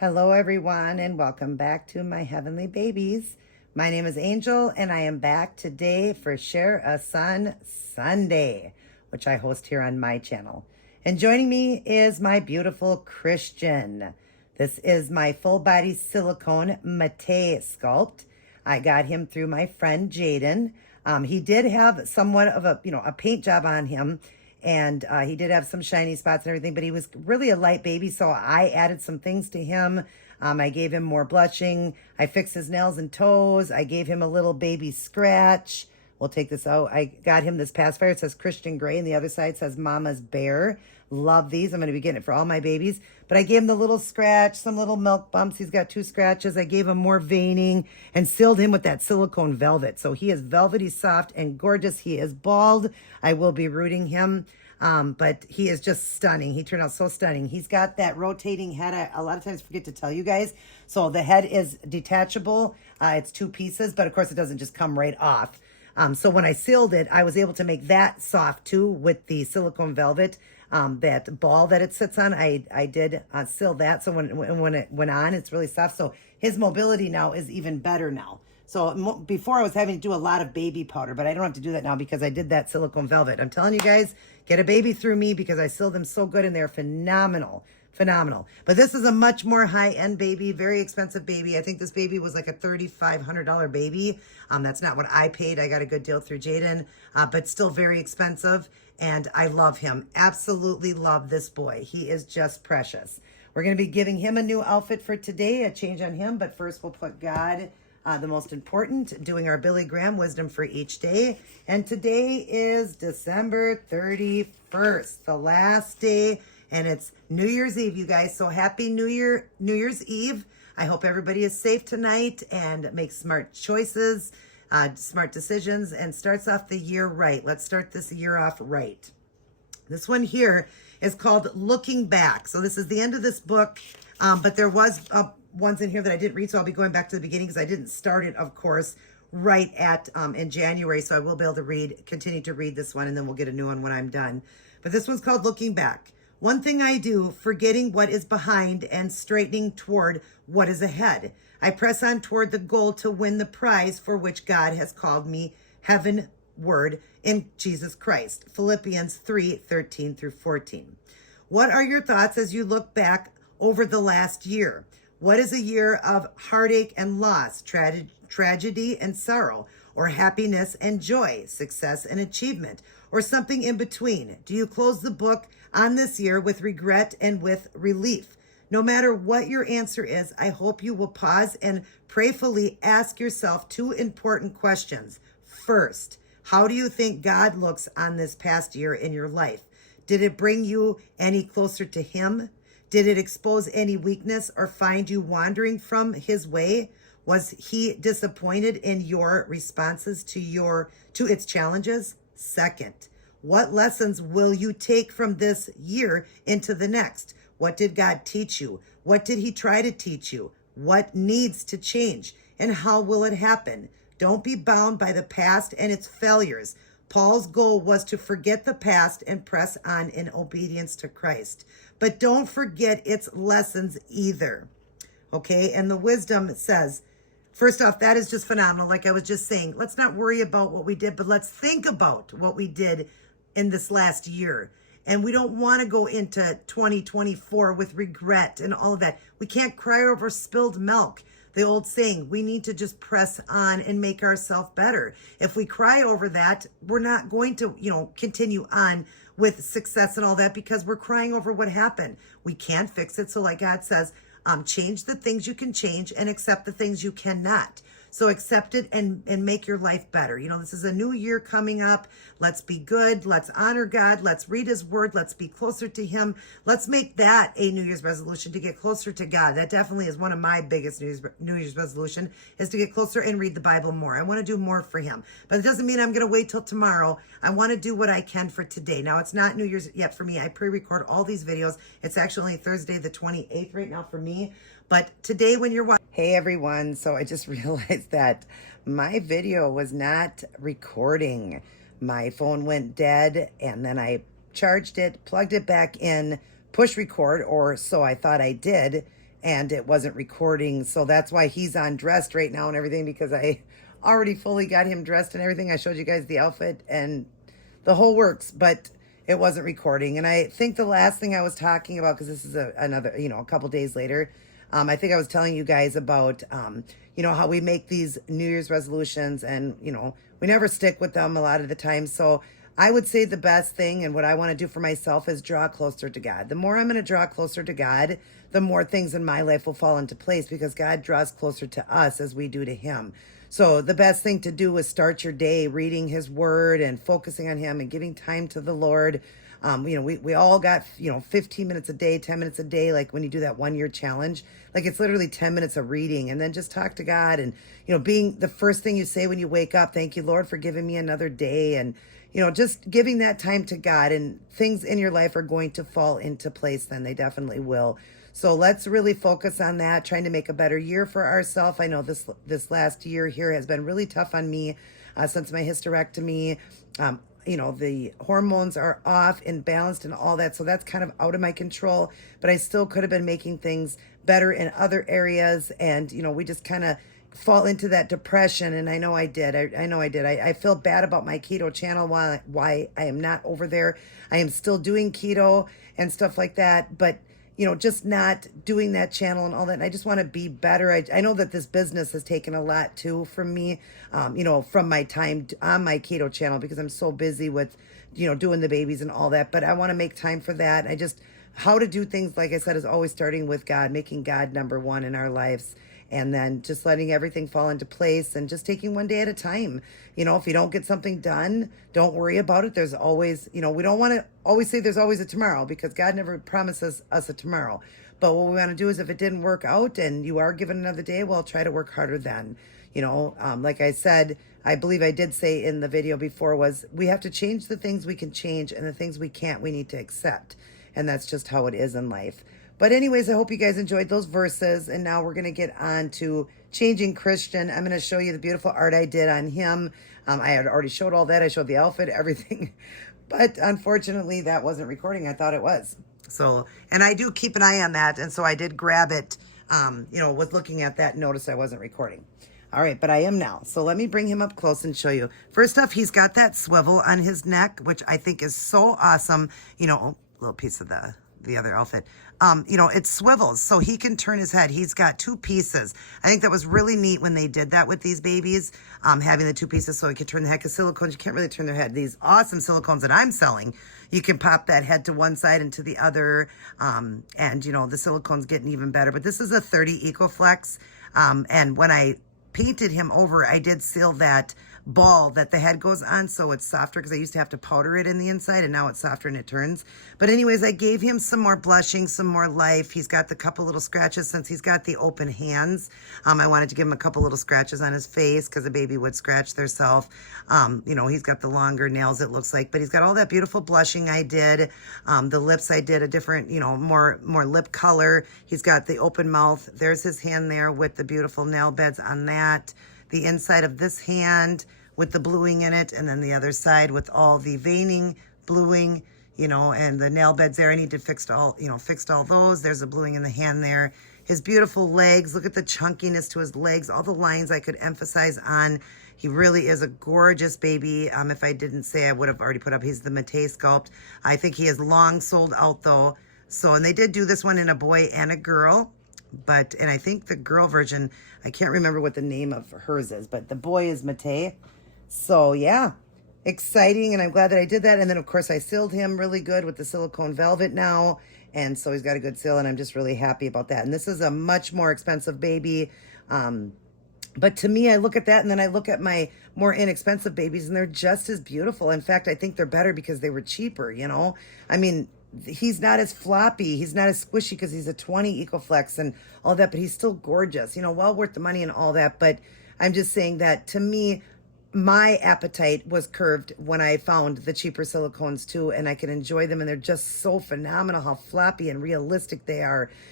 Hello, everyone, and welcome back to my heavenly babies. My name is Angel, and I am back today for Share a Sun Sunday, which I host here on my channel. And joining me is my beautiful Christian. This is my full body silicone mate sculpt. I got him through my friend Jaden. He did have somewhat of a paint job on him, and he did have some shiny spots and everything, but he was really a light baby, so I added some things to him. I gave him more blushing. I fixed his nails and toes. I gave him a little baby scratch. We'll take this out. I got him this pacifier. It says Christian Gray, and the other side says Mama's Bear. Love these. I'm going to be getting it for all my babies. But I gave him the little scratch, some little milk bumps. He's got 2 scratches. I gave him more veining and sealed him with that silicone velvet. So he is velvety soft and gorgeous. He is bald. I will be rooting him. But he is just stunning. He turned out so stunning. He's got that rotating head. I a lot of times forget to tell you guys. So the head is detachable. It's 2 pieces, but of course it doesn't just come right off. So when I sealed it, I was able to make that soft too with the silicone velvet. That ball that it sits on, I did seal that. So when it went on, it's really soft. So his mobility now is even better now. So before I was having to do a lot of baby powder, but I don't have to do that now because I did that silicone velvet. I'm telling you guys, get a baby through me because I sealed them so good and they're phenomenal. Phenomenal. But this is a much more high-end baby, very expensive baby. I think this baby was like a $3,500 baby. That's not what I paid. I got a good deal through Jaden, but still very expensive. And I love him. Absolutely love this boy. He is just precious. We're going to be giving him a new outfit for today, a change on him. But first we'll put God, the most important, doing our Billy Graham wisdom for each day. And today is December 31st, the last day. And it's New Year's Eve, you guys. So happy New Year's Eve. I hope everybody is safe tonight and makes smart choices, smart decisions, and starts off the year right. Let's start this year off right. This one here is called Looking Back. So this is the end of this book, but there was ones in here that I didn't read, so I'll be going back to the beginning because I didn't start it, of course, right at in January. So I will be able to continue to read this one, and then we'll get a new one when I'm done. But this one's called Looking Back. One thing I do, forgetting what is behind and straightening toward what is ahead. I press on toward the goal to win the prize for which God has called me heavenward in Jesus Christ. Philippians 3:13 through 14. What are your thoughts as you look back over the last year? What is a year of heartache and loss, tragedy and sorrow, or happiness and joy, success and achievement, or something in between? Do you close the book on this year with regret and with relief? No matter what your answer is, I hope you will pause and prayerfully ask yourself 2 important questions. First, how do you think God looks on this past year in your life? Did it bring you any closer to Him? Did it expose any weakness or find you wandering from His way? Was He disappointed in your responses to its challenges? Second, what lessons will you take from this year into the next? What did God teach you? What did He try to teach you? What needs to change? And how will it happen? Don't be bound by the past and its failures. Paul's goal was to forget the past and press on in obedience to Christ. But don't forget its lessons either. Okay, and the wisdom says, first off, that is just phenomenal. Like I was just saying, let's not worry about what we did, but let's think about what we did in this last year. And we don't want to go into 2024 with regret and all of that. We can't cry over spilled milk. The old saying, we need to just press on and make ourselves better. If we cry over that, we're not going to, continue on with success and all that because we're crying over what happened. We can't fix it. So like God says, change the things you can change and accept the things you cannot. So accept it and make your life better. This is a new year coming up. Let's be good. Let's honor God. Let's read His word. Let's be closer to Him. Let's make that a New Year's resolution to get closer to God. That definitely is one of my biggest New Year's resolution is to get closer and read the Bible more. I want to do more for Him. But it doesn't mean I'm going to wait till tomorrow. I want to do what I can for today. Now, it's not New Year's yet for me. I pre-record all these videos. It's actually Thursday the 28th right now for me. But today when you're watching... Hey everyone, so I just realized that my video was not recording. My phone went dead and then I charged it, plugged it back in, push record, or so I thought I did, and it wasn't recording. So that's why he's undressed right now and everything, because I already fully got him dressed and everything. I showed you guys the outfit and the whole works, but it wasn't recording. And I think the last thing I was talking about, because this is another, a couple days later, I think I was telling you guys about, how we make these New Year's resolutions and, we never stick with them a lot of the time. So I would say the best thing and what I want to do for myself is draw closer to God. The more I'm going to draw closer to God, the more things in my life will fall into place, because God draws closer to us as we do to him. So the best thing to do is start your day reading his word and focusing on him and giving time to the Lord. We all got, 15 minutes a day, 10 minutes a day. Like when you do that 1 year challenge, like it's literally 10 minutes of reading, and then just talk to God and, being the first thing you say when you wake up, thank you, Lord, for giving me another day. And, just giving that time to God, and things in your life are going to fall into place. Then they definitely will. So let's really focus on that, trying to make a better year for ourselves. I know this last year here has been really tough on me since my hysterectomy. The hormones are off and balanced and all that. So that's kind of out of my control, but I still could have been making things better in other areas. And, we just kind of fall into that depression. And I know I did. I know I did. I feel bad about my keto channel, why I am not over there. I am still doing keto and stuff like that, but just not doing that channel and all that. And I just want to be better. I know that this business has taken a lot too from me, from my time on my keto channel, because I'm so busy with, doing the babies and all that. But I want to make time for that. How to do things, like I said, is always starting with God, making God number one in our lives. And then just letting everything fall into place and just taking one day at a time. If you don't get something done, don't worry about it. There's always, we don't want to always say there's always a tomorrow, because God never promises us a tomorrow. But what we want to do is, if it didn't work out and you are given another day, well, try to work harder then. Like I said, I believe I did say in the video before, was we have to change the things we can change, and the things we can't, we need to accept. And that's just how it is in life. But anyways, I hope you guys enjoyed those verses. And now we're going to get on to Changing Christian. I'm going to show you the beautiful art I did on him. I had already showed all that. I showed the outfit, everything. But unfortunately, that wasn't recording. I thought it was. So, and I do keep an eye on that. And so I did grab it, was looking at that and noticed I wasn't recording. All right, but I am now. So let me bring him up close and show you. First off, he's got that swivel on his neck, which I think is so awesome. Little piece of the other outfit. It swivels so he can turn his head. He's got two pieces. I think that was really neat when they did that with these babies, having the two pieces so he could turn the head. Because silicones, you can't really turn their head. These awesome silicones that I'm selling, you can pop that head to one side and to the other. And, the silicone's getting even better. But this is a 30 EcoFlex. And when I painted him over, I did seal that ball that the head goes on so it's softer, because I used to have to powder it in the inside, and now it's softer and it turns. But anyways, I gave him some more blushing, some more life. He's got the couple little scratches since he's got the open hands. I wanted to give him a couple little scratches on his face, because a baby would scratch theirself. He's got the longer nails, it looks like, but he's got all that beautiful blushing I did. The lips, I did a different, more lip color. He's got the open mouth. There's his hand there with the beautiful nail beds on that. The inside of this hand with the bluing in it, and then the other side with all the veining, bluing, and the nail beds there. I need to fixed all those. There's the bluing in the hand there. His beautiful legs. Look at the chunkiness to his legs. All the lines I could emphasize on. He really is a gorgeous baby. If I didn't say, I would have already put up. He's the Matei sculpt. I think he is long sold out though. So, and they did do this one in a boy and a girl. And I think the girl version, I can't remember what the name of hers is, but the boy is Matei. So yeah, exciting. And I'm glad that I did that. And then of course I sealed him really good with the silicone velvet now. And so he's got a good seal, and I'm just really happy about that. And this is a much more expensive baby. But to me, I look at that and then I look at my more inexpensive babies, and they're just as beautiful. In fact, I think they're better because they were cheaper, I mean, he's not as floppy, he's not as squishy because he's a 20 EcoFlex and all that, but he's still gorgeous, well worth the money and all that. But I'm just saying that to me, my appetite was curved when I found the cheaper silicones too, and I can enjoy them, and they're just so phenomenal how floppy and realistic they are.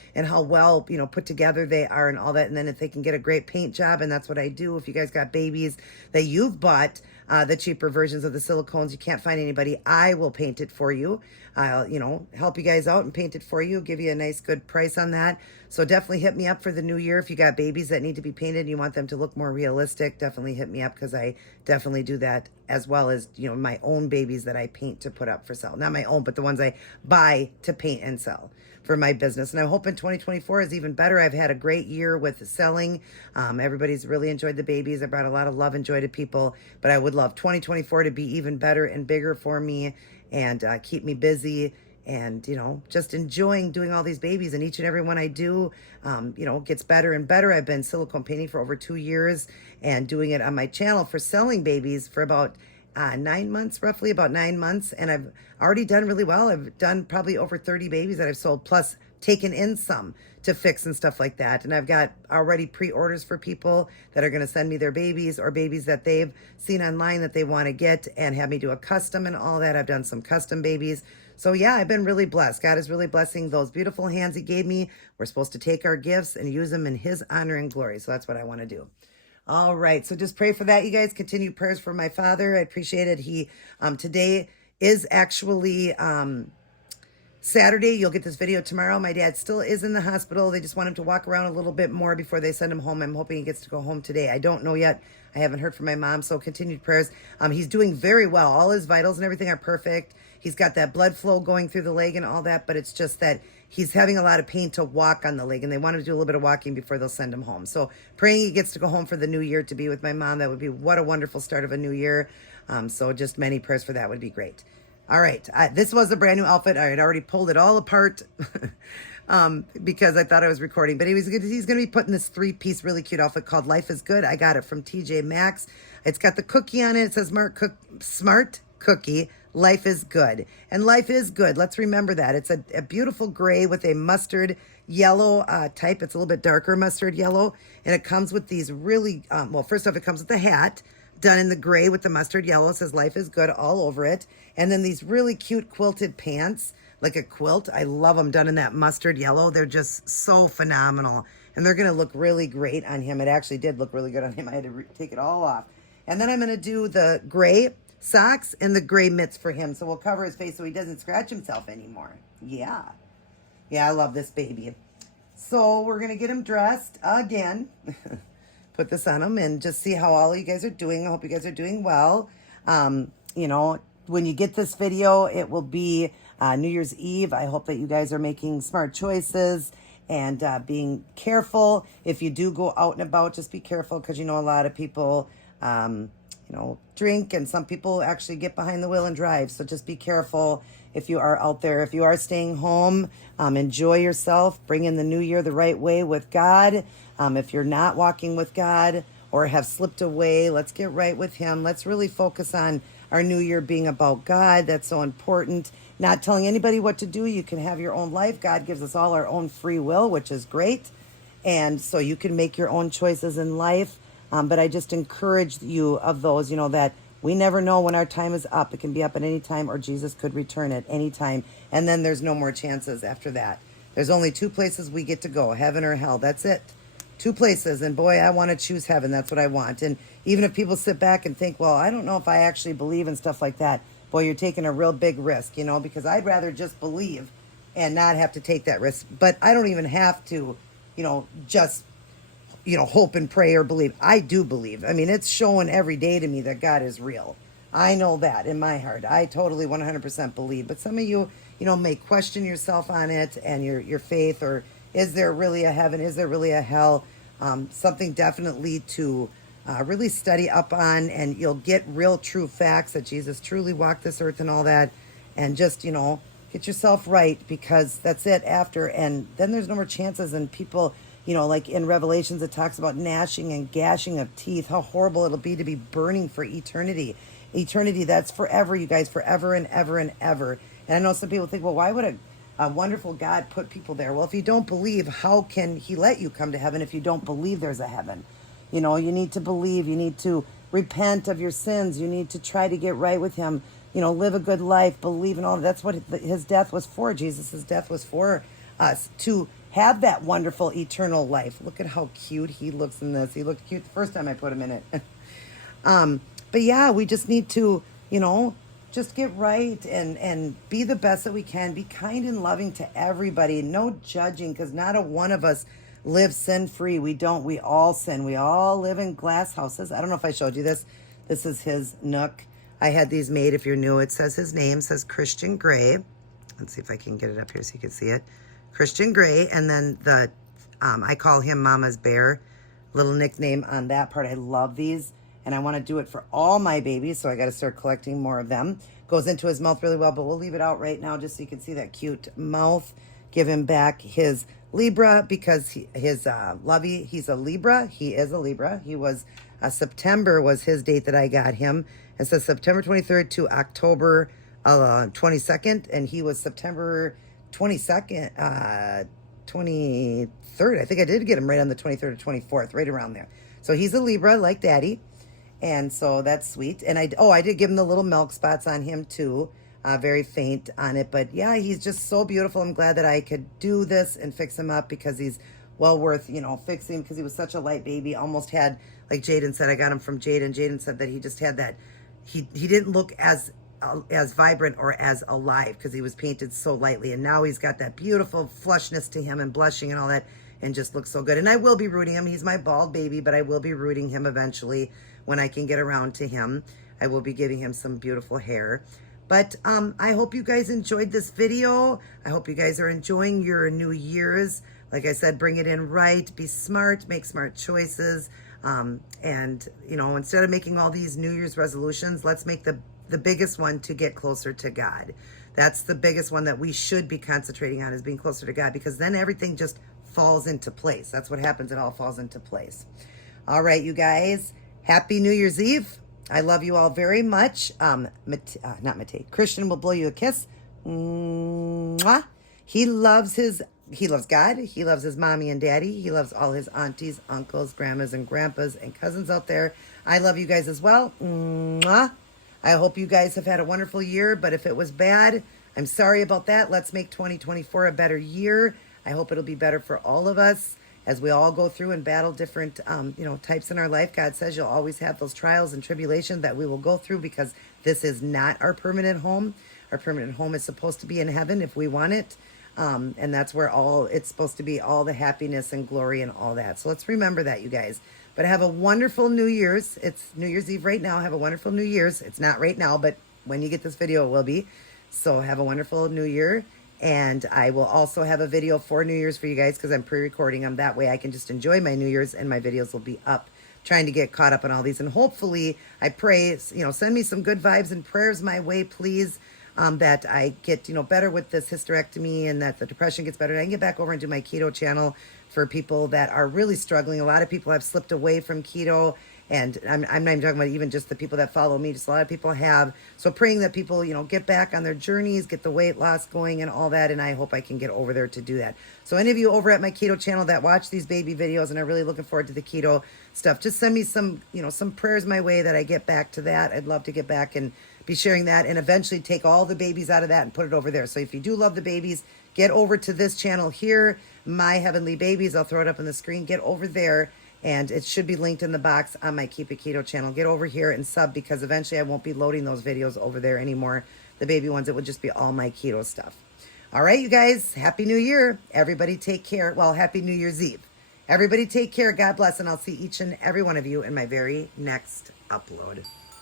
and how well, put together they are and all that. And then if they can get a great paint job, and that's what I do. If you guys got babies that you've bought, the cheaper versions of the silicones, you can't find anybody, I will paint it for you. I'll, help you guys out and paint it for you, give you a nice good price on that. So definitely hit me up for the new year. If you got babies that need to be painted and you want them to look more realistic, definitely hit me up, because I definitely do that, as well as, my own babies that I paint to put up for sale. Not my own, but the ones I buy to paint and sell for my business. And I'm hoping 2024 is even better. I've had a great year with selling. Everybody's really enjoyed the babies. I brought a lot of love and joy to people, but I would love 2024 to be even better and bigger for me, and keep me busy, and just enjoying doing all these babies. And each and every one I do gets better and better. I've been silicone painting for over 2 years and doing it on my channel for selling babies for about 9 months, roughly about 9 months. And I've already done really well. I've done probably over 30 babies that I've sold, plus taken in some to fix and stuff like that. And I've got already pre-orders for people that are going to send me their babies, or babies that they've seen online that they want to get and have me do a custom and all that. I've done some custom babies. So yeah, I've been really blessed. God is really blessing those beautiful hands he gave me. We're supposed to take our gifts and use them in his honor and glory. So that's what I want to do. All right. So just pray for that, you guys. Continue prayers for my father. I appreciate it. He, today is actually, Saturday. You'll get this video tomorrow. My dad still is in the hospital. They just want him to walk around a little bit more before they send him home. I'm hoping he gets to go home today. I don't know yet. I haven't heard from my mom, so continued prayers. He's doing very well. All his vitals and everything are perfect. He's got that blood flow going through the leg and all that, but it's just that he's having a lot of pain to walk on the leg, and they want him to do a little bit of walking before they'll send him home. So praying he gets to go home for the new year to be with my mom. That would be what a wonderful start of a new year. So just many prayers for that would be great. All right. This was a brand new outfit. I had already pulled it all apart because I thought I was recording. But he's going to be putting this 3-piece really cute outfit called Life is Good. I got it from TJ Maxx. It's got the cookie on it. It says Smart Cookie. Life is good. And life is good. Let's remember that. It's a beautiful gray with a mustard yellow type. It's a little bit darker mustard yellow. And it comes with these really, well, first off, it comes with the hat done in the gray with the mustard yellow. It says Life is Good all over it. And then these really cute quilted pants, like a quilt. I love them done in that mustard yellow. They're just so phenomenal. And they're going to look really great on him. It actually did look really good on him. I had to take it all off. And then I'm going to do the gray socks and the gray mitts for him. So we'll cover his face so he doesn't scratch himself anymore. Yeah. Yeah, I love this baby. So we're going to get him dressed again. Put this on him and just see how all of you guys are doing. I hope you guys are doing well. When you get this video, it will be New Year's Eve. I hope that you guys are making smart choices and being careful. If you do go out and about, just be careful, because a lot of people drink, and some people actually get behind the wheel and drive. So just be careful if you are out there. If you are staying home, enjoy yourself. Bring in the new year the right way with God. If you're not walking with God or have slipped away, let's get right with him. Let's really focus on our new year being about God. That's so important. Not telling anybody what to do. You can have your own life. God gives us all our own free will, which is great. And so you can make your own choices in life. But I just encourage you of those, that we never know when our time is up. It can be up at any time, or Jesus could return at any time. And then there's no more chances after that. There's only 2 places we get to go, heaven or hell. That's it. 2 places. And boy, I want to choose heaven. That's what I want. And even if people sit back and think, well, I don't know if I actually believe in stuff like that. Boy, you're taking a real big risk, because I'd rather just believe and not have to take that risk. But I don't even have to, just hope and pray or believe. I do believe. I mean, it's showing every day to me that God is real. I know that in my heart. I totally 100% believe. But some of you, may question yourself on it and your faith, or is there really a heaven? Is there really a hell? Something definitely to really study up on, and you'll get real true facts that Jesus truly walked this earth and all that. And just, get yourself right, because that's it after. And then there's no more chances. And people, like in Revelations, it talks about gnashing and gashing of teeth, how horrible it'll be to be burning for eternity. Eternity, that's forever, you guys, forever and ever and ever. And I know some people think, well, why would a wonderful God put people there? Well, if you don't believe, how can he let you come to heaven if you don't believe there's a heaven? You need to believe. You need to repent of your sins. You need to try to get right with him. Live a good life, believe in all. That's what his death was for. Jesus' death was for us, to have that wonderful eternal life. Look at how cute he looks in this. He looked cute the first time I put him in it. But yeah, we just need to, just get right and be the best that we can. Be kind and loving to everybody. No judging, because not a one of us live sin-free. We don't. We all sin. We all live in glass houses. I don't know if I showed you this. This is his nook. I had these made. If you're new, it says his name, says Christian Gray. Let's see if I can get it up here so you can see it. Christian Gray. And then I call him Mama's Bear. Little nickname on that part. I love these. And I want to do it for all my babies, so I got to start collecting more of them. Goes into his mouth really well, but we'll leave it out right now just so you can see that cute mouth. Give him back his Libra, because his Lovey, he's a Libra. He is a Libra. He was, September was his date that I got him. It says September 23rd to October 22nd, and he was September 22nd, 23rd. I think I did get him right on the 23rd or 24th, right around there. So he's a Libra, like Daddy. And so that's sweet. And I did give him the little milk spots on him too. Very faint on it. But yeah, he's just so beautiful. I'm glad that I could do this and fix him up, because he's well worth, fixing, because he was such a light baby. Almost had, like Jaden said, I got him from Jaden. Jaden said that he just had that, he didn't look as vibrant or as alive because he was painted so lightly. And now he's got that beautiful flushness to him and blushing and all that, and just looks so good. And I will be rooting him. He's my bald baby, but I will be rooting him eventually when I can get around to him. I will be giving him some beautiful hair. But I hope you guys enjoyed this video. I hope you guys are enjoying your New Year's. Like I said, bring it in right, be smart, make smart choices. And, instead of making all these New Year's resolutions, let's make the biggest one to get closer to God. That's the biggest one that we should be concentrating on, is being closer to God, because then everything just falls into place. That's what happens. It all falls into place. All right, you guys. Happy New Year's Eve. I love you all very much. Christian will blow you a kiss. Mwah. He loves God. He loves his mommy and daddy. He loves all his aunties, uncles, grandmas, and grandpas, and cousins out there. I love you guys as well. Mwah. I hope you guys have had a wonderful year, but if it was bad, I'm sorry about that. Let's make 2024 a better year. I hope it'll be better for all of us as we all go through and battle different, types in our life. God says you'll always have those trials and tribulations that we will go through, because this is not our permanent home. Our permanent home is supposed to be in heaven if we want it. And that's where it's supposed to be, all the happiness and glory and all that. So let's remember that, you guys. But have a wonderful New Year's. It's New Year's Eve right now. Have a wonderful New Year's. It's not right now, but when you get this video, it will be. So have a wonderful New Year. And I will also have a video for New Year's for you guys, because I'm pre-recording them. That way I can just enjoy my New Year's, and my videos will be up, trying to get caught up on all these. And hopefully, I pray, send me some good vibes and prayers my way, please, that I get, better with this hysterectomy, and that the depression gets better. And I can get back over and do my keto channel for people that are really struggling. A lot of people have slipped away from keto. And I'm not even talking about even just the people that follow me. Just a lot of people have. So praying that people, get back on their journeys, get the weight loss going and all that. And I hope I can get over there to do that. So any of you over at my keto channel that watch these baby videos and are really looking forward to the keto stuff, just send me some, some prayers my way that I get back to that. I'd love to get back and be sharing that, and eventually take all the babies out of that and put it over there. So if you do love the babies, get over to this channel here, My Heavenly Babies. I'll throw it up on the screen. Get over there. And it should be linked in the box on my Keep It Keto channel. Get over here and sub, because eventually I won't be loading those videos over there anymore. The baby ones, it would just be all my keto stuff. All right, you guys, Happy New Year. Everybody take care. Well, Happy New Year's Eve. Everybody take care. God bless. And I'll see each and every one of you in my very next upload.